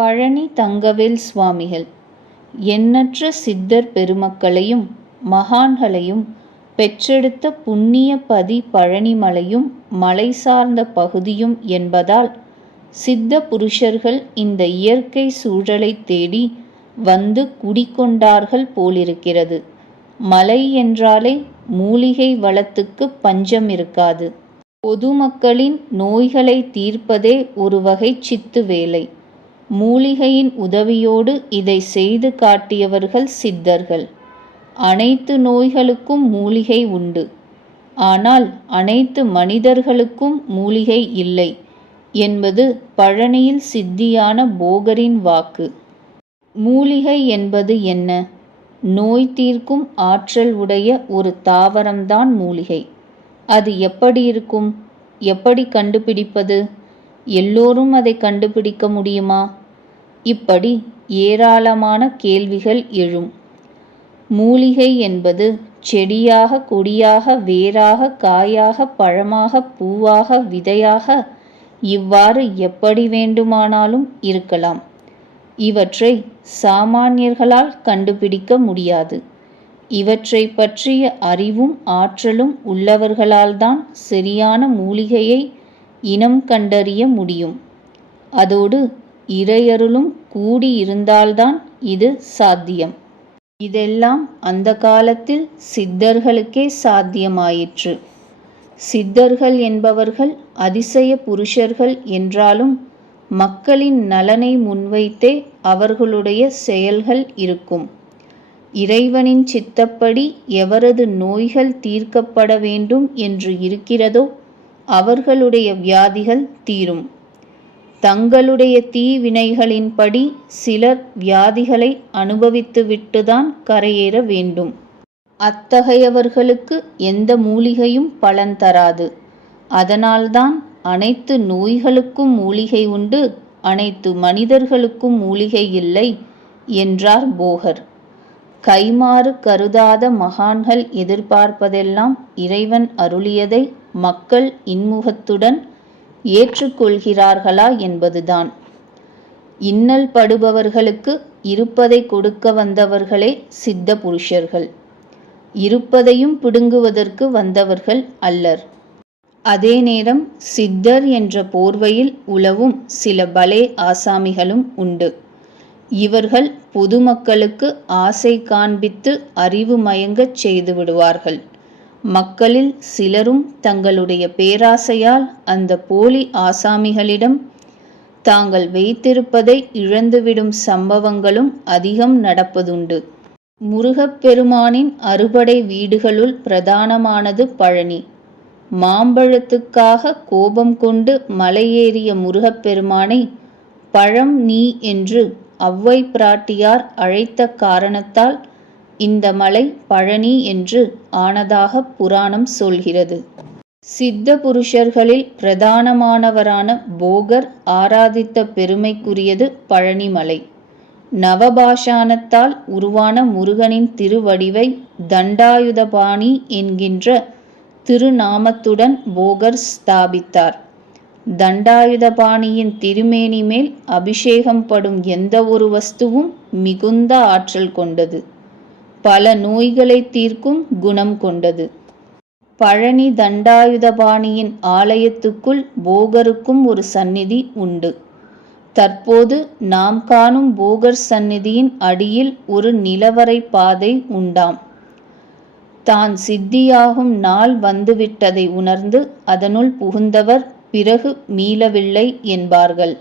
பழனி தங்கவேல் சுவாமிகள் எண்ணற்ற சித்தர் பெருமக்களையும் மகான்களையும் பெற்றெடுத்த புண்ணிய பதி பழனிமலையும் மலை சார்ந்த பகுதியும் என்பதால் சித்த புருஷர்கள் இந்த இயற்கை சூழலை தேடி வந்து குடிகொண்டார்கள் போலிருக்கிறது. மலை என்றாலே மூலிகை வளத்துக்கு பஞ்சம் இருக்காது. பொதுமக்களின் நோய்களை தீர்ப்பதே ஒரு வகை சித்து வேலை. மூலிகையின் உதவியோடு இதை செய்து காட்டியவர்கள் சித்தர்கள். அனைத்து நோய்களுக்கும் மூலிகை உண்டு. ஆனால் அனைத்து மனிதர்களுக்கும் மூலிகை இல்லை என்பது பழனியில் சித்தியான போகரின் வாக்கு. மூலிகை என்பது என்ன? நோய் தீர்க்கும் ஆற்றல் உடைய ஒரு தாவரம்தான் மூலிகை. அது எப்படி இருக்கும்? எப்படி கண்டுபிடிப்பது? எல்லோரும் அதை கண்டுபிடிக்க முடியுமா? இப்படி ஏராளமான கேள்விகள் எழும். மூலிகை என்பது செடியாக, கொடியாக, வேராக, காயாக, பழமாக, பூவாக, விதையாக இவ்வாறு எப்படி வேண்டுமானாலும் இருக்கலாம். இவற்றை சாமானியர்களால் கண்டுபிடிக்க முடியாது. இவற்றை பற்றிய அறிவும் ஆற்றலும் உள்ளவர்களால்தான் சரியான மூலிகையை இனம் கண்டறிய முடியும். அதோடு இறையருளும் கூடி இருந்தால்தான் இது சாத்தியம். இதெல்லாம் அந்த காலத்தில் சித்தர்களுக்கே சாத்தியமாயிற்று. சித்தர்கள் என்பவர்கள் அதிசய புருஷர்கள் என்றாலும் மக்களின் நலனை முன்வைத்தே அவர்களுடைய செயல்கள் இருக்கும். இறைவனின் சித்தப்படி எவரது நோய்கள் தீர்க்கப்பட வேண்டும் என்று இருக்கிறதோ அவர்களுடைய வியாதிகள் தீரும். தங்களுடைய தீவினைகளின்படி சிலர் வியாதிகளை அனுபவித்துவிட்டுதான் கரையேற வேண்டும். அத்தகையவர்களுக்கு எந்த மூலிகையும் பலன் தராது. அதனால்தான் அனைத்து நோய்களுக்கும் மூலிகை உண்டு, அனைத்து மனிதர்களுக்கும் மூலிகை இல்லை என்றார் போகர். கைமாறு கருதாத மகான்கள் எதிர்பார்ப்பதெல்லாம் இறைவன் அருளியதை மக்கள் இன்முகத்துடன் ஏற்றுக்கொள்கிறார்களா என்பதுதான். இன்னல் படுபவர்களுக்கு இருப்பதை கொடுக்க வந்தவர்களே சித்த புருஷர்கள். இருப்பதையும் பிடுங்குவதற்கு வந்தவர்கள் அல்லர். அதே நேரம் சித்தர் என்ற போர்வையில் உலவும் சில பலே ஆசாமிகளும் உண்டு. இவர்கள் பொதுமக்களுக்கு ஆசை காண்பித்து அறிவு மயங்கச் செய்து விடுவார்கள். மக்களில் சிலரும் தங்களுடைய பேராசையால் அந்த போலி ஆசாமிகளிடம் தாங்கள் வைத்திருப்பதை இழந்துவிடும் சம்பவங்களும் அதிகம் நடப்பதுண்டு. முருகப்பெருமானின் அறுபடை வீடுகளுள் பிரதானமானது பழனி. மாம்பழத்துக்காக கோபம் கொண்டு மலையேறிய முருகப்பெருமானை பழம் நீ என்று அவ்வை பிராட்டியார் அழைத்த காரணத்தால் இந்த மலை பழனி என்று ஆனதாக புராணம் சொல்கிறது. சித்த புருஷர்களில் பிரதானமானவரான போகர் ஆராதித்த பெருமைக்குரியது பழனிமலை. நவபாஷாணத்தால் உருவான முருகனின் திருவடிவை தண்டாயுதபாணி என்கின்ற திருநாமத்துடன் போகர் ஸ்தாபித்தார். தண்டாயுதபாணியின் திருமேனி மேல் அபிஷேகம் படும் எந்த ஒரு வஸ்துவும் மிகுந்த ஆற்றல் கொண்டது. பல நோய்களை தீர்க்கும் குணம் கொண்டது. பழனி தண்டாயுதபாணியின் ஆலயத்துக்குள் போகருக்கும் ஒரு சந்நிதி உண்டு. தற்போது நாம் காணும் போகர் சந்நிதியின் அடியில் ஒரு நிலவரை பாதை உண்டாம். தான் சித்தியாகும் நாள் வந்துவிட்டதை உணர்ந்து அதனுள் புகுந்தவர் பிறகு மீளவில்லை என்பார்கள்.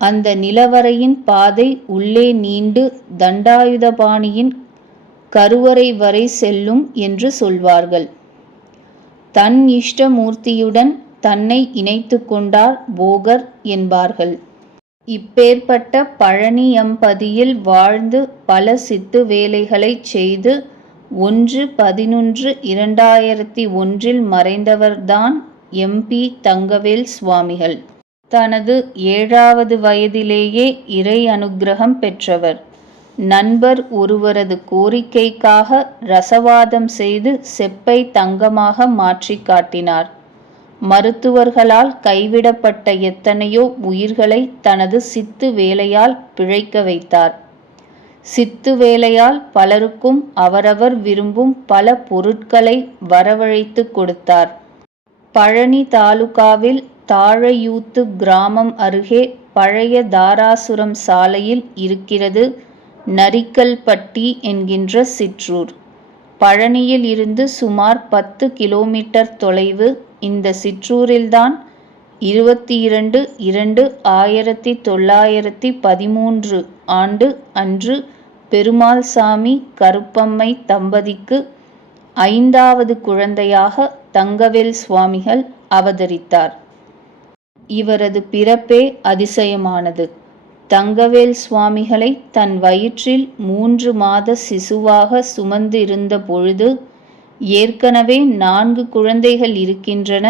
அந்த நிலவரையின் பாதை உள்ளே நீண்டு தண்டாயுதபாணியின் கருவறை வரை செல்லும் என்று சொல்வார்கள். தன் இஷ்டமூர்த்தியுடன் தன்னை இணைத்து கொண்டார் போகர் என்பார்கள். இப்பேற்பட்ட பழனியம்பதியில் வாழ்ந்து பல சித்து வேலைகளை செய்து 1/11/2001 மறைந்தவர்தான் MP தங்கவேல் சுவாமிகள். தனது 7வது வயதிலேயே இறை அனுக்கிரகம் பெற்றவர். நண்பர் ஒருவரது கோரிக்கைக்காக ரசவாதம் செய்து செப்பை தங்கமாக மாற்றி காட்டினார். மருத்துவர்களால் கைவிடப்பட்ட எத்தனையோ உயிர்களை தனது சித்து வேலையால் பிழைக்க வைத்தார். சித்து வேலையால் பலருக்கும் அவரவர் விரும்பும் பல பொருட்களை வரவழைத்து கொடுத்தார். பழனி தாலுகாவில் தாழையூத்து கிராமம் அருகே பழைய தாராசுரம் சாலையில் இருக்கிறது நரிக்கல்பட்டி என்கின்ற சிற்றூர். பழனியில் இருந்து சுமார் 10 கிலோமீட்டர் தொலைவு. இந்த சிற்றூரில்தான் 22/2/1913 ஆண்டு அன்று பெருமாள்சாமி கருப்பம்மை தம்பதிக்கு 5வது குழந்தையாக தங்கவேல் சுவாமிகள் அவதரித்தார். இவரது பிறப்பே அதிசயமானது. தங்கவேல் சுவாமிகளை தன் வயிற்றில் 3 மாத சிசுவாக சுமந்து இருந்த பொழுது, ஏற்கனவே 4 குழந்தைகள் இருக்கின்றன,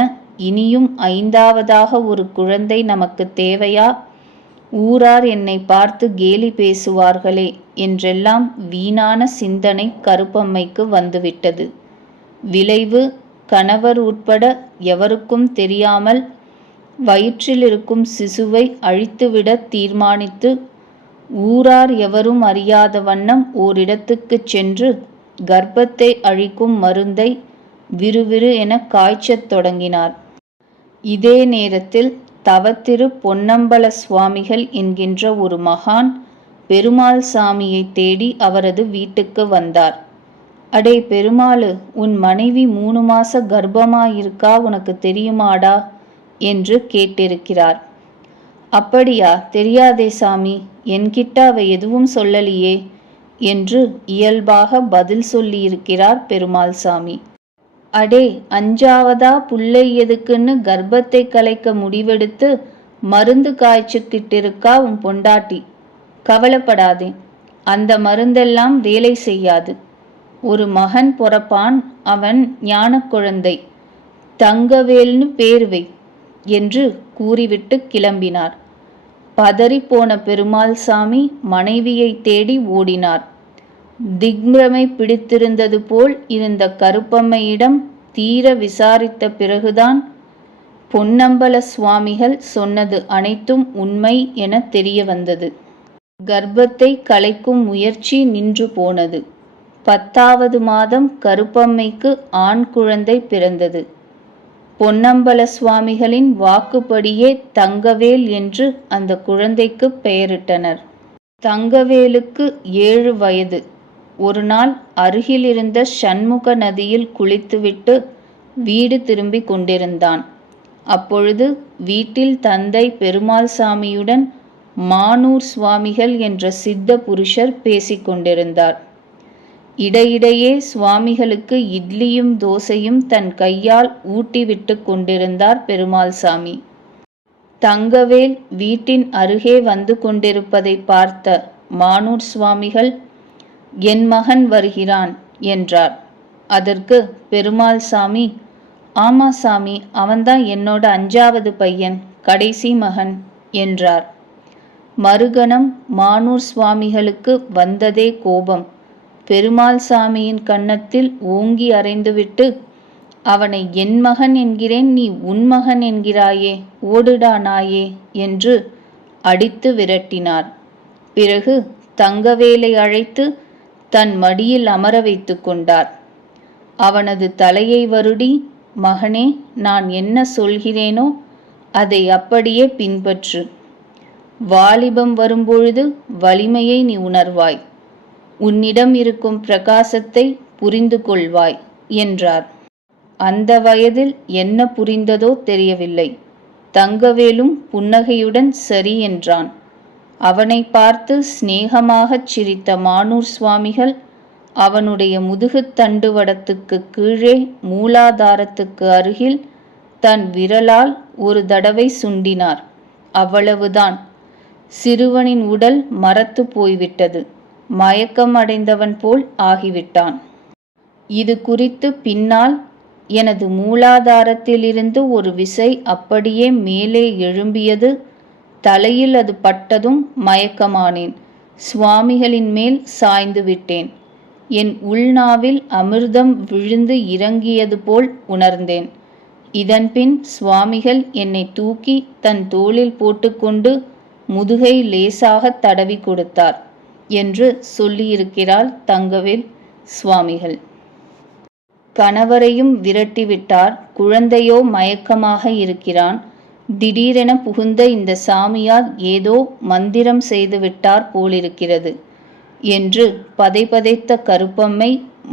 இனியும் 5வதாக ஒரு குழந்தை நமக்கு தேவையா? ஊரார் என்னை பார்த்து கேலி பேசுவார்களே என்றெல்லாம் வீணான சிந்தனை கருப்பம்மைக்கு வந்துவிட்டது. விளைவு, கணவர் உட்பட எவருக்கும் தெரியாமல் வயிற்றில் இருக்கும் சிசுவை அழித்துவிட தீர்மானித்து, ஊரார் எவரும் அறியாத வண்ணம் ஓரிடத்துக்குச் சென்று கர்ப்பத்தை அழிக்கும் மருந்தை விறுவிறு என காய்ச்சத் தொடங்கினார். இதே நேரத்தில் தவத்திரு பொன்னம்பல சுவாமிகள் என்கின்ற ஒரு மகான் பெருமாள் சாமியை தேடி அவரது வீட்டுக்கு வந்தார். அடே பெருமாளு, உன் மனைவி 3 மாச கர்ப்பமாயிருக்கா, உனக்கு தெரியுமாடா என்று கேட்டிருக்கிறார். அப்படியா? தெரியாதே சாமி, என்கிட்ட அவ எதுவும் சொல்லலியே என்று இயல்பாக பதில் சொல்லியிருக்கிறார் பெருமாள் சாமி. அடே, 5வதா புள்ளை எதுக்குன்னு கர்ப்பத்தை கலைக்க முடிவெடுத்து மருந்து காய்ச்சிக்கிட்டிருக்கா உன் பொண்டாட்டி. கவலைப்படாதே, அந்த மருந்தெல்லாம் வேலை செய்யாது. ஒரு மகன் பொறப்பான், அவன் ஞான குழந்தை, தங்கவேல்னு பேர் வை என்று கூறிவிட்டு கிளம்பினார். பதறிப்போன பெருமாள் சாமி மனைவியை தேடி ஓடினார். திக்பிரமை பிடித்திருந்தது போல் இருந்த கருப்பம்மையிடம் தீர விசாரித்த பிறகுதான் பொன்னம்பல சுவாமிகள் சொன்னது அனைத்தும் உண்மை என தெரிய வந்தது. கர்ப்பத்தை கலைக்கும் முயற்சி நின்று போனது. 10வது மாதம் கருப்பம்மைக்கு ஆண் குழந்தை பிறந்தது. பொன்னம்பல சுவாமிகளின் வாக்குப்படியே தங்கவேல் என்று அந்த குழந்தைக்கு பெயரிட்டனர். தங்கவேலுக்கு 7 வயது. ஒரு நாள் அருகிலிருந்த சண்முக நதியில் குளித்துவிட்டு வீடு திரும்பிக் கொண்டிருந்தான். அப்பொழுது வீட்டில் தந்தை பெருமாள் சாமியுடன் மானூர் சுவாமிகள் என்ற சித்த புருஷர் பேசிக்கொண்டிருந்தார். இடையிடையே சுவாமிகளுக்கு இட்லியும் தோசையும் தன் கையால் ஊட்டிவிட்டு கொண்டிருந்தார் பெருமாள் சாமி. தங்கவேல் வீட்டின் அருகே வந்து கொண்டிருப்பதை பார்த்த மானூர் சுவாமிகள், என் மகன் வருகிறான் என்றார். அதற்கு பெருமாள் சாமி, ஆமா சாமி, அவன்தான் என்னோட 5வது பையன், கடைசி மகன் என்றார். மறுகணம் மானூர் சுவாமிகளுக்கு வந்ததே கோபம். பெருமாள் சாமியின் கன்னத்தில் ஓங்கி அறைந்துவிட்டு, அவனை என் மகன் என்கிறேன், நீ உன் மகன் என்கிறாயே, ஓடுடா நாயே என்று அடித்து விரட்டினார். பிறகு தங்கவேலை அழைத்து தன் மடியில் அமர வைத்து கொண்டார். அவனது தலையை வருடி, மகனே, நான் என்ன சொல்கிறேனோ அதை அப்படியே பின்பற்று. வாலிபம் வரும்பொழுது வலிமையை நீ உணர்வாய், உன்னிடம் இருக்கும் பிரகாசத்தை புரிந்து கொள்வாய் என்றார். அந்த வயதில் என்ன புரிந்ததோ தெரியவில்லை. தங்கவேலும் புன்னகையுடன் சரி என்றான். அவனை பார்த்து சிநேகமாகச் சிரித்த மானூர் சுவாமிகள் அவனுடைய முதுகுத் தண்டுவடத்துக்கு கீழே மூலாதாரத்துக்கு அருகில் தன் விரலால் ஒரு தடவை சுண்டினார். அவ்வளவுதான். சிறுவனின் உடல் மரத்து போய்விட்டது. மயக்கம் அடைந்தவன் போல் ஆகிவிட்டான். இது குறித்து பின்னால் எனது மூலாதாரத்திலிருந்து ஒரு விசை அப்படியே மேலே எழும்பியது. தலையில் அது பட்டதும் மயக்கமானேன். சுவாமிகளின் மேல் சாய்ந்து விட்டேன். என் உள்நாவில் அமிர்தம் விழுந்து இறங்கியது போல் உணர்ந்தேன். இதன்பின் சுவாமிகள் என்னை தூக்கி தன் தோளில் போட்டுக்கொண்டு முதுகை லேசாக தடவி கொடுத்தார் என்று சொல்லியிருக்கிறாள் தங்கவேல் சுவாமிகள். கணவரையும் விரட்டிவிட்டார். குழந்தையோ மயக்கமாக இருக்கிறான். திடீரென புகுந்த இந்த சாமியார் ஏதோ மந்திரம் செய்துவிட்டார் போலிருக்கிறது என்று பதைபதைத்த கருப்பம்மை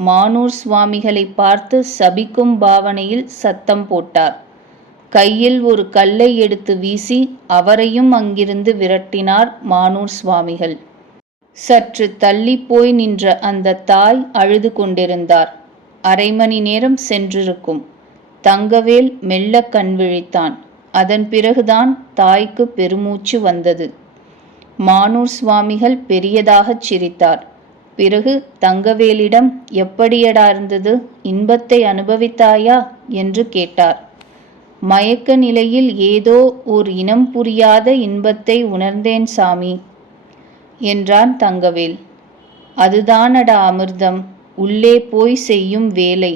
மானூர் சுவாமிகளை பார்த்து சபிக்கும் பாவனையில் சத்தம் போட்டார். கையில் ஒரு கல்லை எடுத்து வீசி அவரையும் அங்கிருந்து விரட்டினார் மானூர் சுவாமிகள். சற்று தள்ளி போய் நின்ற அந்த தாய் அழுது கொண்டிருந்தார். அரை மணி நேரம் சென்றிருக்கும். தங்கவேல் மெல்ல கண் விழித்தான். அதன் பிறகுதான் தாய்க்கு பெருமூச்சு வந்தது. மானூர் சுவாமிகள் பெரியதாகச் சிரித்தார். பிறகு தங்கவேலிடம் எப்படியடா இருந்தது, இன்பத்தை அனுபவித்தாயா என்று கேட்டார். மயக்க நிலையில் ஏதோ ஓர் இனம் புரியாத இன்பத்தை உணர்ந்தேன் சாமி என்றான் தங்கவேல். அதுதானடா அமிர்தம், உள்ளே போய் செய்யும் வேலை.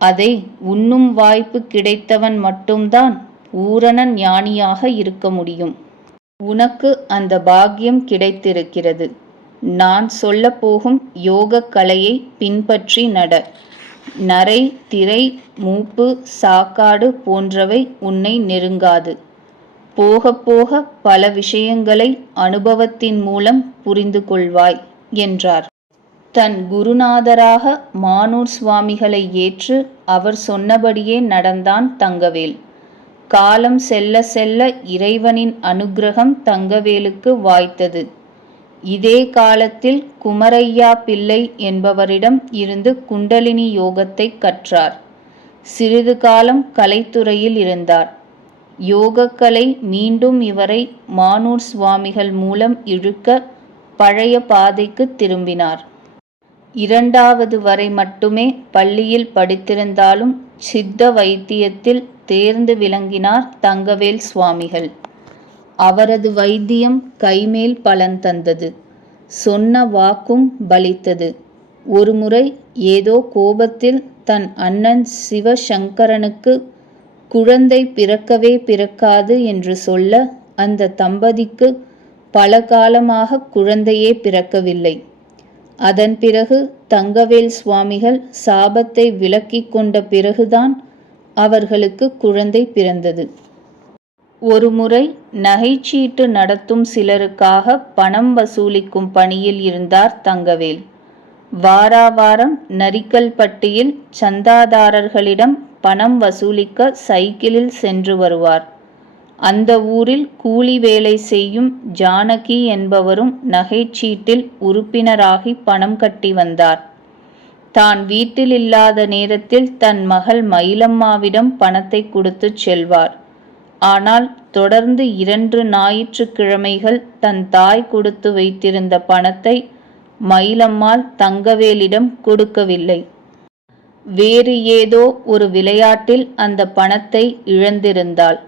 அதை உண்ணும் வாய்ப்பு கிடைத்தவன் மட்டும்தான் பூரண ஞானியாக இருக்க முடியும். உனக்கு அந்த பாக்கியம் கிடைத்திருக்கிறது. நான் சொல்லப்போகும் யோக கலையை பின்பற்றி நட. நரை, திரை, மூப்பு, சாக்காடு போன்றவை உன்னை நெருங்காது. போக போக பல விஷயங்களை அனுபவத்தின் மூலம் புரிந்து கொள்வாய் என்றார். தன் குருநாதராக மானூர் சுவாமிகளை ஏற்று அவர் சொன்னபடியே நடந்தான் தங்கவேல். காலம் செல்ல செல்ல இறைவனின் அனுக்கிரகம் தங்கவேலுக்கு வாய்த்தது. இதே காலத்தில் குமரையா பிள்ளை என்பவரிடம் இருந்து குண்டலினி யோகத்தை கற்றார். சிறிது காலம் கலைத்துறையில் இருந்தார். யோகக்கலை மீண்டும் இவரை மானூர் சுவாமிகள் மூலம் இழுக்க பழைய பாதைக்கு திரும்பினார். 2வது வரை மட்டுமே பள்ளியில் படித்திருந்தாலும் சித்த வைத்தியத்தில் தேர்ந்து விளங்கினார் தங்கவேல் சுவாமிகள். அவரது வைத்தியம் கைமேல் பலன் தந்தது. சொன்ன வாக்கும் பலித்தது. ஒருமுறை ஏதோ கோபத்தில் தன் அண்ணன் சிவசங்கரனுக்கு குழந்தை பிறக்கவே பிறக்காது என்று சொல்ல அந்த தம்பதிக்கு பல காலமாக குழந்தையே பிறக்கவில்லை. அதன் பிறகு தங்கவேல் சுவாமிகள் சாபத்தை விலக்கிக் கொண்ட பிறகுதான் அவர்களுக்கு குழந்தை பிறந்தது. ஒருமுறை நகைச்சீட்டு நடத்தும் சிலருக்காக பணம் வசூலிக்கும் பணியில் இருந்தார் தங்கவேல். வாராவாரம் நரிக்கல்பட்டியில் சந்தாதாரர்களிடம் பணம் வசூலிக்க சைக்கிளில் சென்று வருவார். அந்த ஊரில் கூலி வேலை செய்யும் ஜானகி என்பவரும் நகைச்சீட்டில் உறுப்பினராகி பணம் கட்டி வந்தார். தான் வீட்டில் இல்லாத நேரத்தில் தன் மகள் மயிலம்மாவிடம் பணத்தை கொடுத்து செல்வார். ஆனால் தொடர்ந்து 2 ஞாயிற்றுக்கிழமைகள் தன் தாய் கொடுத்து வைத்திருந்த பணத்தை மயிலம்மாள் தங்கவேலிடம் கொடுக்கவில்லை. வேறு ஏதோ ஒரு விளையாட்டில் அந்த பணத்தை இழந்திருந்தாள்.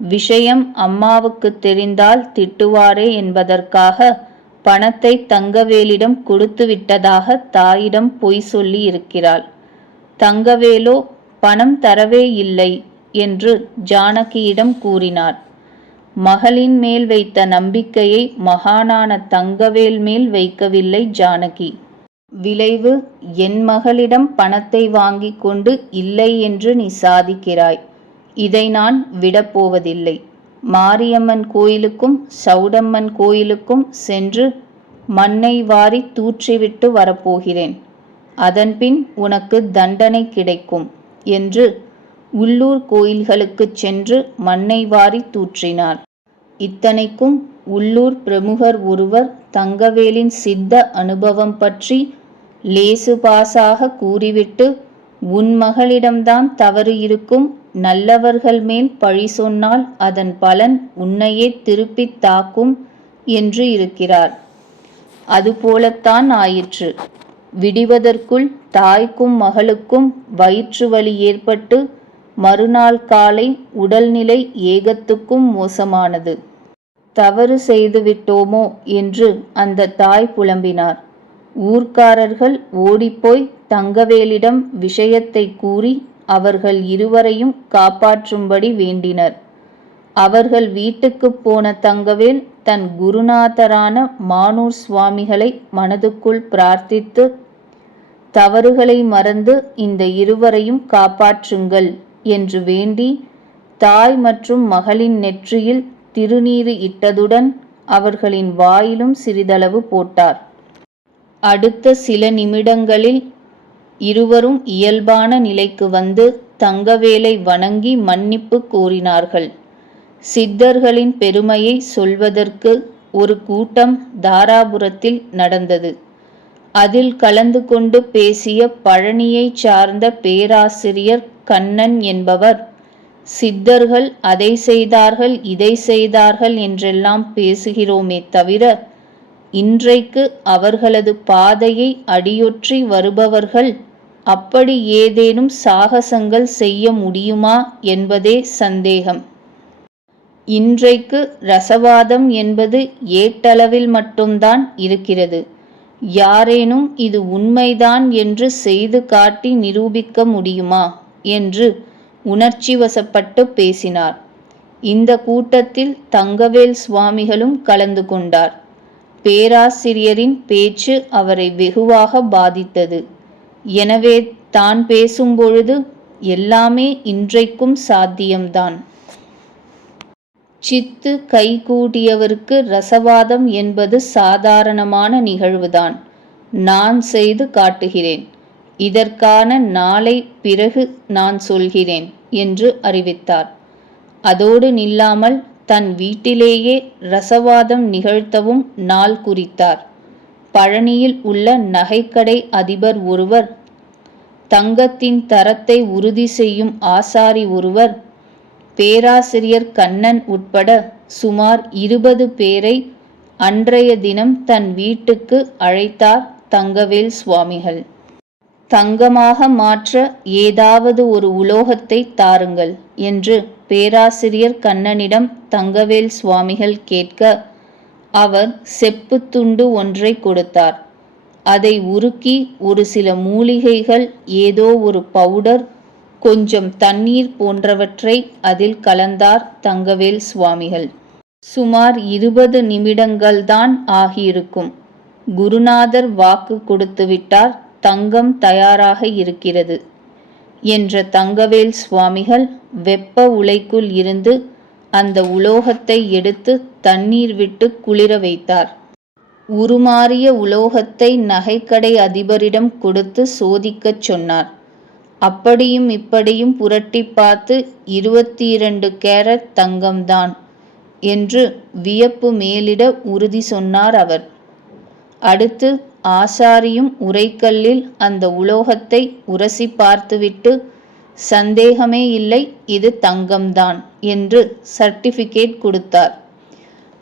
விஷயம் அம்மாவுக்கு தெரிந்தால் திட்டுவாரே என்பதற்காக பணத்தை தங்கவேலிடம் கொடுத்து விட்டதாக தாயிடம் பொய் சொல்லி இருக்கிறாள். தங்கவேலோ பணம் தரவே இல்லை என்று ஜானகியிடம் கூறினார். மகளின் மேல் வைத்த நம்பிக்கையை மகானான தங்கவேல் மேல் வைக்கவில்லை ஜானகி. விளைவு, என் மகளிடம் பணத்தை வாங்கி கொண்டு இல்லை என்று நீ சாதிக்கிறாய். இதை நான் விடப்போவதில்லை. மாரியம்மன் கோயிலுக்கும் சவுடம்மன் கோயிலுக்கும் சென்று மண்ணை வாரி தூற்றிவிட்டு வரப்போகிறேன். அதன்பின் உனக்கு தண்டனை கிடைக்கும் என்று உள்ளூர் கோயில்களுக்குச் சென்று மண்ணை வாரி தூற்றினார். இத்தனைக்கும் உள்ளூர் பிரமுகர் ஒருவர் தங்கவேலின் சித்த அனுபவம் பற்றி லேசுபாசாக கூறிவிட்டு, உன் மகளிடம்தான் தவறு இருக்கும், நல்லவர்கள் மேல் பழி சொன்னால் அதன் பலன் உன்னையே திருப்பித் தாக்கும் என்று இருக்கிறார். அதுபோலத்தான் ஆயிற்று. விடிவதற்குள் தாய்க்கும் மகளுக்கும் வயிற்று வலி ஏற்பட்டு மறுநாள் காலை உடல்நிலை ஏகத்துக்கும் மோசமானது. தவறு செய்துவிட்டோமோ என்று அந்த தாய் புலம்பினார். ஊர்க்காரர்கள் ஓடிப்போய் தங்கவேலிடம் விஷயத்தை கூறி அவர்கள் இருவரையும் காப்பாற்றும்படி வேண்டினர். அவர்கள் வீட்டுக்குப் போன தங்கவேல் தன் குருநாதரான மானூர் சுவாமிகளை மனதுக்குள் பிரார்த்தித்து, தவறுகளை மறந்து இந்த இருவரையும் காப்பாற்றுங்கள் என்று வேண்டி தாய் மற்றும் மகளின் நெற்றியில் திருநீறு இட்டதுடன் அவர்களின் வாயிலும் சிறிதளவு போட்டார். அடுத்த சில நிமிடங்களில் இருவரும் இயல்பான நிலைக்கு வந்து தங்கவேலை வணங்கி மன்னிப்பு கோரினார்கள். சித்தர்களின் பெருமையை சொல்வதற்கு ஒரு கூட்டம் தாராபுரத்தில் நடந்தது. அதில் கலந்து கொண்டு பேசிய பழனியைச் சார்ந்த பேராசிரியர் கண்ணன் என்பவர், சித்தர்கள் அதை செய்தார்கள் இதை செய்தார்கள் என்றெல்லாம் பேசுகிறோமே தவிர, இன்றைக்கு அவர்களது பாதையை அடியொற்றி வருபவர்கள் அப்படி ஏதேனும் சாகசங்கள் செய்ய முடியுமா என்பதே சந்தேகம். இன்றைக்கு ரசவாதம் என்பது ஏட்டளவில் மட்டும்தான் இருக்கிறது. யாரேனும் இது உண்மைதான் என்று செய்து காட்டி நிரூபிக்க முடியுமா என்று உணர்ச்சி வசப்பட்டு பேசினார். இந்த கூட்டத்தில் தங்கவேல் சுவாமிகளும் கலந்து கொண்டார். பேராசிரியரின் பேச்சு அவரை வெகுவாக பாதித்தது. எனவே தான் பேசும்பொழுது எல்லாமே இன்றைக்கும் சாத்தியம்தான். சித்து கைகூடியவருக்கு ரசவாதம் என்பது சாதாரணமான நிகழ்வுதான். நான் செய்து காட்டுகிறேன். இதற்கான நாளை பிறகு நான் சொல்கிறேன் என்று அறிவித்தார். அதோடு நில்லாமல் தன் வீட்டிலேயே ரசவாதம் நிகழ்த்தவும் நாள் குறித்தார். பழனியில் உள்ள நகைக்கடை அதிபர் ஒருவர், தங்கத்தின் தரத்தை உறுதி செய்யும் ஆசாரி ஒருவர், பேராசிரியர் கண்ணன் உட்பட சுமார் 20 பேரை அன்றைய தினம் தன் வீட்டுக்கு அழைத்தார் தங்கவேல் சுவாமிகள். தங்கமாக மாற்ற ஏதாவது ஒரு உலோகத்தை தாருங்கள் என்று பேராசிரியர் கண்ணனிடம் தங்கவேல் சுவாமிகள் கேட்க, அவர் செப்பு துண்டு ஒன்றை கொடுத்தார். அதை உருக்கி ஒரு சில மூலிகைகள், ஏதோ ஒரு பவுடர், கொஞ்சம் தண்ணீர் போன்றவற்றை அதில் கலந்தார் தங்கவேல் சுவாமிகள். சுமார் 20 நிமிடங்கள்தான் ஆகியிருக்கும். குருநாதர் வாக்கு கொடுத்து விட்டார், தங்கம் தயாராக இருக்கிறது என்ற தங்கவேல் சுவாமிகள் வெப்ப உலைக்குள் இருந்து அந்த உலோகத்தை எடுத்து தண்ணீர் விட்டு குளிர வைத்தார். உருமாறிய உலோகத்தை நகைக்கடை அதிபரிடம் கொடுத்து சோதிக்கச் சொன்னார். அப்படியும் இப்படியும் புரட்டி பார்த்து 22 கேரட் தங்கம்தான் என்று வியப்பு மேலிட உறுதி சொன்னார் அவர். அடுத்து ஆசாரியும் உரைக்கல்லில் அந்த உலோகத்தை உரசி பார்த்துவிட்டு, சந்தேகமே இல்லை, இது தங்கம்தான் என்று சர்டிபிகேட் கொடுத்தார்.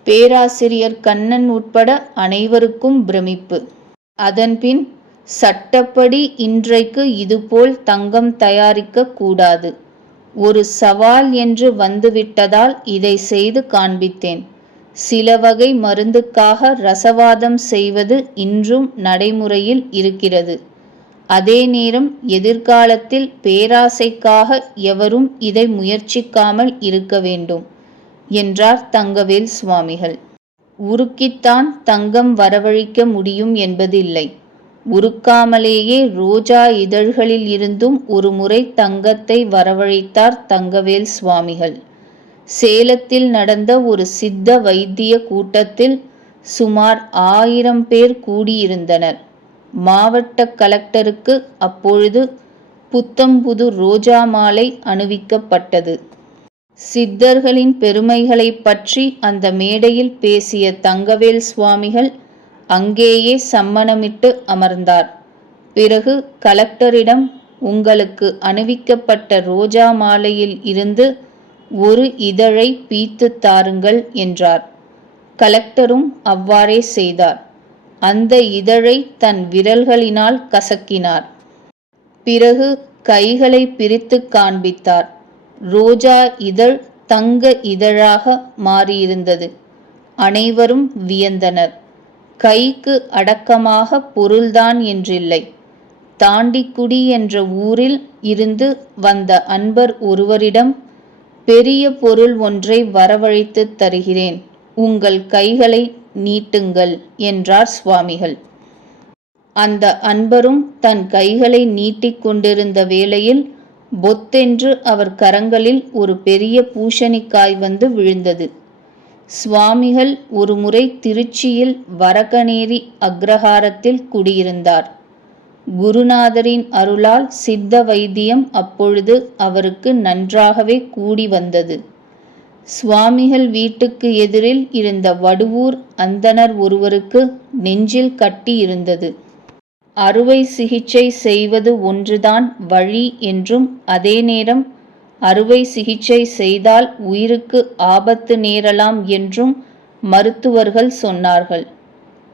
பேராசிரியர் கண்ணன் உட்பட அனைவருக்கும் பிரமிப்பு. அதன்பின், சட்டப்படி இன்றைக்கு இதுபோல் தங்கம் தயாரிக்க கூடாது. ஒரு சவால் என்று வந்துவிட்டதால் இதை செய்து காண்பித்தேன். சில வகை மருந்துக்காக ரசவாதம் செய்வது இன்றும் நடைமுறையில் இருக்கிறது. அதே நேரம் எதிர்காலத்தில் பேராசைக்காக எவரும் இதை முயற்சிக்காமல் இருக்க வேண்டும் என்றார் தங்கவேல் சுவாமிகள். உருக்கித்தான் தங்கம் வரவழைக்க முடியும் என்பதில்லை. உருக்காமலேயே ரோஜா இதழ்களில் இருந்தும் ஒரு முறை தங்கத்தை வரவழைத்தார் தங்கவேல் சுவாமிகள். சேலத்தில் நடந்த ஒரு சித்த வைத்திய கூட்டத்தில் சுமார் 1000 பேர் கூடியிருந்தனர். மாவட்ட கலெக்டருக்கு அப்பொழுது புத்தம்புது ரோஜா மாலை அணிவிக்கப்பட்டது. சித்தர்களின் பெருமைகளை பற்றி அந்த மேடையில் பேசிய தங்கவேல் சுவாமிகள் அங்கேயே சம்மணமிட்டு அமர்ந்தார். பிறகு கலெக்டரிடம், உங்களுக்கு அணிவிக்கப்பட்ட ரோஜா மாலையில் இருந்து ஒரு இதழை பீத்து தாருங்கள் என்றார். கலெக்டரும் அவ்வாறே செய்தார். அந்த இதழை தன் விரல்களினால் கசக்கினார். பிறகு கைகளை பிரித்து காண்பித்தார். ரோஜா இதழ் தங்க இதழாக மாறியிருந்தது. அனைவரும் வியந்தனர். கைக்கு அடக்கமாக பொருள்தான் என்றில்லை. தாண்டிக்குடி என்ற ஊரில் இருந்து வந்த அன்பர் ஒருவரிடம் பெரிய பொருள் ஒன்றை வரவழைத்துத் தருகிறேன், உங்கள் கைகளை நீட்டுங்கள் என்றார் சுவாமிகள். அந்த அன்பரும் தன் கைகளை நீட்டிக் கொண்டிருந்த வேளையில் பொத்தென்று அவர் கரங்களில் ஒரு பெரிய பூசணிக்காய் வந்து விழுந்தது. சுவாமிகள் ஒருமுறை திருச்சியில் வரகநேரி அக்ரஹாரத்தில் குடியிருந்தார். குருநாதரின் அருளால் சித்த வைத்தியம் அப்பொழுது அவருக்கு நன்றாகவே கூடி வந்தது. சுவாமிகள் வீட்டுக்கு எதிரில் இருந்த வடுவூர் அந்தணர் ஒருவருக்கு நெஞ்சில் கட்டி இருந்தது. அறுவை சிகிச்சை செய்வது ஒன்றுதான் வழி என்றும், அதே நேரம் அறுவை சிகிச்சை செய்தால் உயிருக்கு ஆபத்து நேரலாம் என்றும் மருத்துவர்கள் சொன்னார்கள்.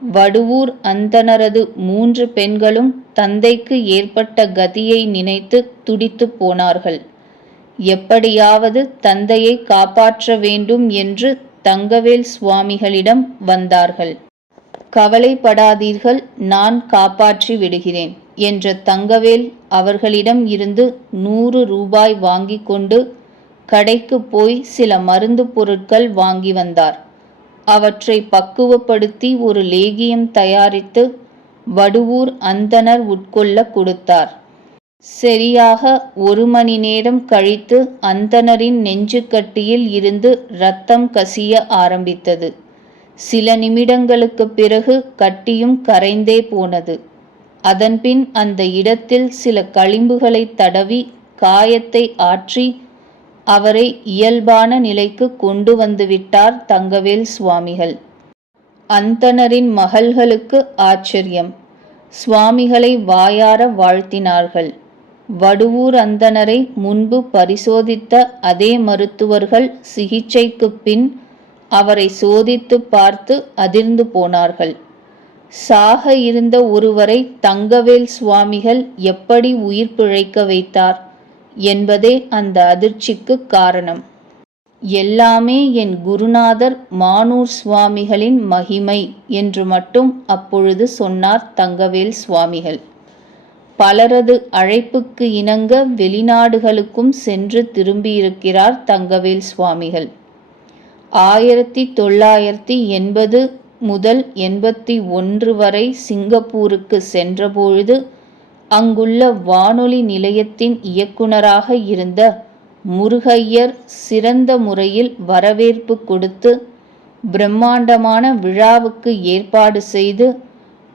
வடுவூர் அந்தணரது 3 பெண்களும் தந்தைக்கு ஏற்பட்ட கதியை நினைத்து துடித்துப் போனார்கள். எப்படியாவது தந்தையை காப்பாற்ற வேண்டும் என்று தங்கவேல் சுவாமிகளிடம் வந்தார்கள். கவலைப்படாதீர்கள், நான் காப்பாற்றி விடுகிறேன் என்ற தங்கவேல் அவர்களிடம் இருந்து 100 ரூபாய் வாங்கிக் கொண்டு கடைக்கு போய் சில மருந்து பொருட்கள் வாங்கி வந்தார். அவற்றை பக்குவப்படுத்தி ஒரு லேகியம் தயாரித்து வடுவூர் அந்தணர் உட்கொள்ள கொடுத்தார். சரியாக 1 மணி நேரம் கழித்து அந்தணரின் நெஞ்சுக்கட்டியில் இருந்து இரத்தம் கசிய ஆரம்பித்தது. சில நிமிடங்களுக்குப் பிறகு கட்டியும் கரைந்தே போனது. அதன்பின் அந்த இடத்தில் சில களிம்புகளை தடவி காயத்தை ஆற்றி அவரை இயல்பான நிலைக்கு கொண்டு வந்துவிட்டார் தங்கவேல் சுவாமிகள். அந்தணரின் மகள்களுக்கு ஆச்சரியம். சுவாமிகளை வாயார வாழ்த்தினார்கள். வடுவூர் அந்தணரை முன்பு பரிசோதித்த அதே மருத்துவர்கள் சிகிச்சைக்குப் பின் அவரை சோதித்து பார்த்து அதிர்ந்து போனார்கள். சாக இருந்த ஒருவரை தங்கவேல் சுவாமிகள் எப்படி உயிர் பிழைக்க வைத்தார் என்பதே அந்த அதிர்ச்சிக்கு காரணம். எல்லாமே என் குருநாதர் மானூர் சுவாமிகளின் மகிமை என்று மட்டும் அப்பொழுது சொன்னார் தங்கவேல் சுவாமிகள். பலரது அழைப்புக்கு இணங்க வெளிநாடுகளுக்கும் சென்று திரும்பியிருக்கிறார் தங்கவேல் சுவாமிகள். 1980 முதல் 81 வரை சிங்கப்பூருக்கு சென்றபொழுது அங்குள்ள வானொலி நிலையத்தின் இயக்குனராக இருந்த முருகையர் சிறந்த முறையில் வரவேற்பு கொடுத்து பிரம்மாண்டமான விழாவுக்கு ஏற்பாடு செய்து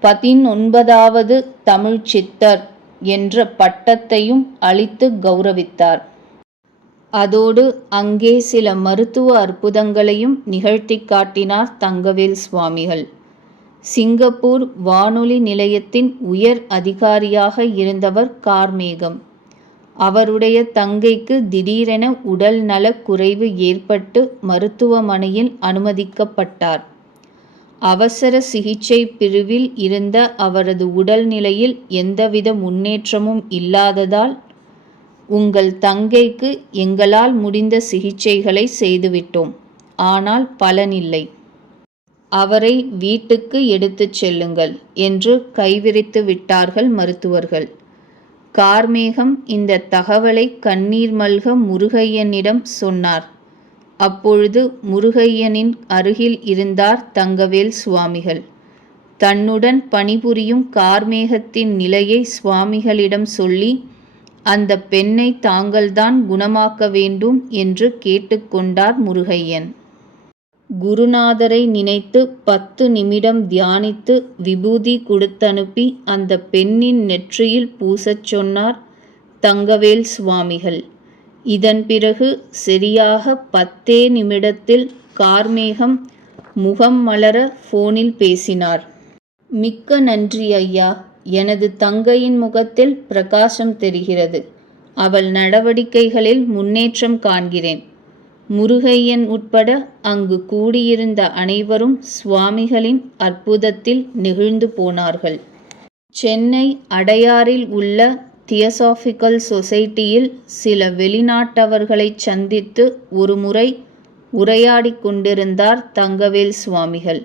19வது தமிழ்ச் சித்தர் என்ற பட்டத்தையும் அளித்து கௌரவித்தார். அதோடு அங்கே சில மருத்துவ அற்புதங்களையும் நிகழ்த்தி காட்டினார் தங்கவேல் சுவாமிகள். சிங்கப்பூர் வானொலி நிலையத்தின் உயர் அதிகாரியாக இருந்தவர் கார்மேகம். அவருடைய தங்கைக்கு திடீரென உடல் நலக் குறைவு ஏற்பட்டு மருத்துவமனையில் அனுமதிக்கப்பட்டார். அவசர சிகிச்சை பிரிவில் இருந்த அவரது உடல்நிலையில் எந்தவித முன்னேற்றமும் இல்லாததால், உங்கள் தங்கைக்கு எங்களால் முடிந்த சிகிச்சைகளை செய்துவிட்டோம், ஆனால் பலனில்லை. அவரை வீட்டுக்கு எடுத்துச் செல்லுங்கள் என்று கைவிரித்து விட்டார்கள் மருத்துவர்கள். கார்மேகம் இந்த தகவலை கண்ணீர் மல்க முருகையனிடம் சொன்னார். அப்பொழுது முருகையனின் அருகில் இருந்தார் தங்கவேல் சுவாமிகள். தன்னுடன் பணிபுரியும் கார்மேகத்தின் நிலையை சுவாமிகளிடம் சொல்லி, அந்த பெண்ணை தாங்கள்தான் குணமாக்க வேண்டும் என்று கேட்டுக்கொண்டார் முருகையன். குருநாதரை நினைத்து 10 நிமிடம் தியானித்து விபூதி கொடுத்தனுப்பி அந்த பெண்ணின் நெற்றியில் பூசச் சொன்னார் தங்கவேல் சுவாமிகள். இதன் பிறகு சரியாக 10 நிமிடத்தில் கார்மேகம் முகம் மலர போனில் பேசினார். மிக்க நன்றி ஐயா. எனது தங்கையின் முகத்தில் பிரகாசம் தெரிகிறது. அவள் நடவடிக்கைகளில் முன்னேற்றம் காண்கிறேன். முருகையன் உட்பட அங்கு கூடியிருந்த அனைவரும் சுவாமிகளின் அற்புதத்தில் நெகிழ்ந்து போனார்கள். சென்னை அடையாறில் உள்ள தியோசாபிக்கல் சொசைட்டியில் சில வெளிநாட்டவர்களை சந்தித்து ஒருமுறை உரையாடிக் கொண்டிருந்தார் தங்கவேல் சுவாமிகள்.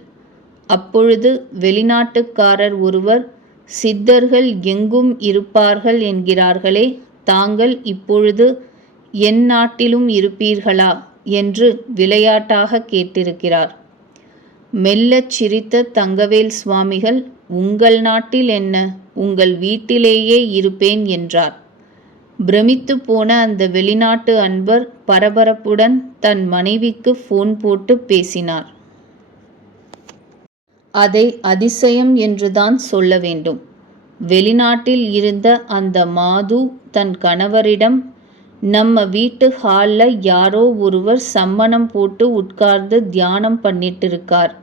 அப்பொழுது வெளிநாட்டுக்காரர் ஒருவர் சித்தர்கள் எங்கும் இருப்பார்கள் என்கிறார்களே, தாங்கள் இப்பொழுது என் நாட்டிலும் இருப்பீர்களா என்று விளையாட்டாக கேட்டிருக்கிறார். மெல்லச் சிரித்த தங்கவேல் சுவாமிகள், உங்கள் நாட்டில் என்ன, உங்கள் வீட்டிலேயே இருப்பேன் என்றார். பிரமித்து போன அந்த வெளிநாட்டு அன்பர் பரபரப்புடன் தன் மனைவிக்கு போன் போட்டு பேசினார். அதை அதிசயம் என்றுதான் சொல்ல வேண்டும். வெளிநாட்டில் இருந்த அந்த மாது தன் கணவரிடம், நம்ம வீட்டு ஹால்ல யாரோ ஒருவர் சம்மணம் போட்டு உட்கார்ந்து தியானம் பண்ணிட்டு இருக்கார்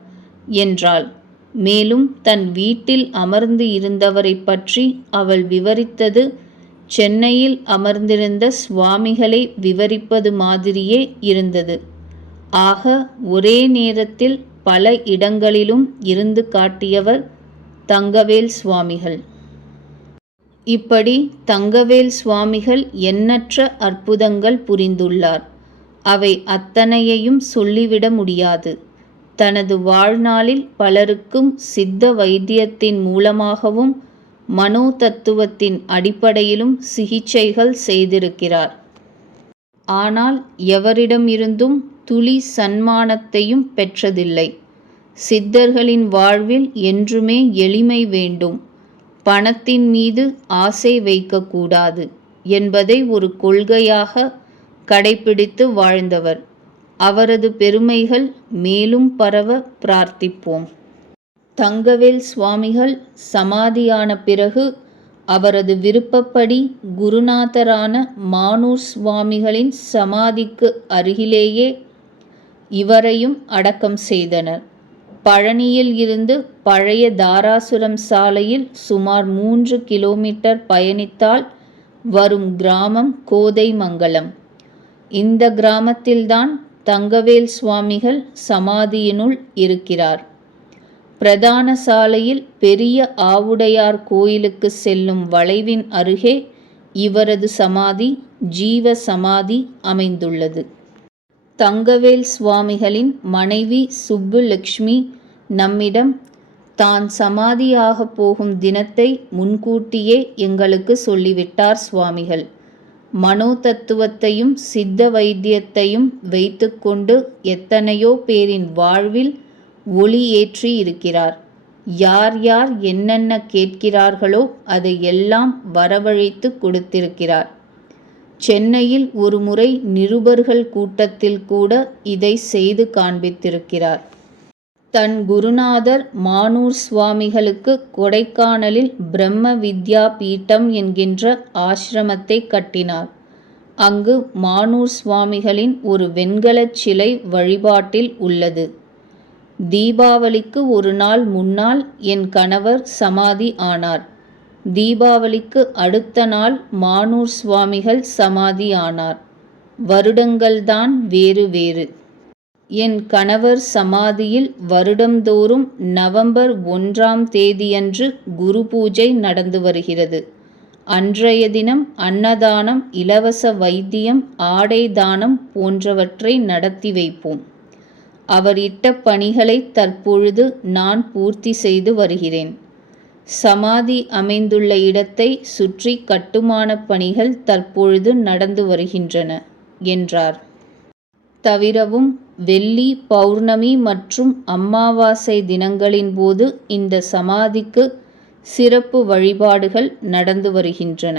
என்றாள். மேலும் தன் வீட்டில் அமர்ந்து இருந்தவரை பற்றி அவள் விவரித்தது சென்னையில் அமர்ந்திருந்த சுவாமிகளை விவரிப்பது மாதிரியே இருந்தது. ஆக ஒரே நேரத்தில் பல இடங்களிலும் இருந்து காட்டியவர் தங்கவேல் சுவாமிகள். இப்படி தங்கவேல் சுவாமிகள் எண்ணற்ற அற்புதங்கள் புரிந்துள்ளார். அவை அத்தனையையும் சொல்லிவிட முடியாது. தனது வாழ்நாளில் பலருக்கும் சித்த வைத்தியத்தின் மூலமாகவும் மனோ தத்துவத்தின் அடிப்படையிலும் சிகிச்சைகள் செய்திருக்கிறார். ஆனால் எவரிடமிருந்தும் துளி சன்மானத்தையும் பெற்றதில்லை. சித்தர்களின் வாழ்வில் என்றுமே எளிமை வேண்டும், பணத்தின் மீது ஆசை வைக்கக்கூடாது என்பதை ஒரு கொள்கையாக கடைபிடித்து வாழ்ந்தவர். அவரது பெருமைகள் மேலும் பரவ பிரார்த்திப்போம். தங்கவேல் சுவாமிகள் சமாதியான பிறகு அவரது விருப்பப்படி குருநாதரான மானூர் சுவாமிகளின் சமாதிக்கு அருகிலேயே இவரையும் அடக்கம் செய்தனர். பழனியில் இருந்து பழைய தாராசுரம் சாலையில் சுமார் 3 கிலோமீட்டர் பயணித்தால் வரும் கிராமம் கோதைமங்கலம். இந்த கிராமத்தில்தான் தங்கவேல் சுவாமிகள் சமாதியினுள் இருக்கிறார். பிரதான சாலையில் பெரிய ஆவுடையார் கோயிலுக்கு செல்லும் வளைவின் அருகே இவரது சமாதி, ஜீவ சமாதி அமைந்துள்ளது. தங்கவேல் சுவாமிகளின் மனைவி சுப்புலட்சுமி நம்மிடம் தான் சமாதியாக போகும் தினத்தை முன்கூட்டியே எங்களுக்கு சொல்லிவிட்டார் சுவாமிகள். மனோ தத்துவத்தையும் சித்த வைத்தியத்தையும் வைத்துக்கொண்டு எத்தனையோ பேரின் வாழ்வில் ஒளி ஏற்றி இருக்கிறார். யார் யார் என்னென்ன கேட்கிறார்களோ அதை எல்லாம் வரவழைத்து கொடுத்திருக்கிறார். சென்னையில் ஒரு முறை நிருபர்கள் கூட்டத்தில் கூட இதை செய்து காண்பித்திருக்கிறார். தன் குருநாதர் மானூர் சுவாமிகளுக்கு கொடைக்கானலில் பிரம்ம வித்யா பீட்டம் என்கின்ற ஆசிரமத்தை கட்டினார். அங்கு மானூர் சுவாமிகளின் ஒரு வெண்கலச் சிலை வழிபாட்டில் உள்ளது. தீபாவளிக்கு ஒரு நாள் முன்னால் என் கணவர் சமாதி ஆனார். தீபாவளிக்கு அடுத்த நாள் மானூர் சுவாமிகள் சமாதி ஆனார். வருடங்கள்தான் வேறு வேறு. என் கணவர் சமாதியில் வருடந்தோறும் நவம்பர் 1ஆம் தேதியன்று குரு பூஜை நடந்து வருகிறது. அன்றைய தினம் அன்னதானம், இலவச வைத்தியம், ஆடை தானம் போன்றவற்றை நடத்தி வைப்போம். அவர் இட்ட பணிகளை தற்பொழுது நான் பூர்த்தி செய்து வருகிறேன். சமாதி அமைந்துள்ள இடத்தை சுற்றி கட்டுமான பணிகள் தற்பொழுது நடந்து வருகின்றன என்றார். தவிரவும் வெள்ளி, பௌர்ணமி மற்றும் அமாவாசை தினங்களின் போது இந்த சமாதிக்கு சிறப்பு வழிபாடுகள் நடந்து வருகின்றன.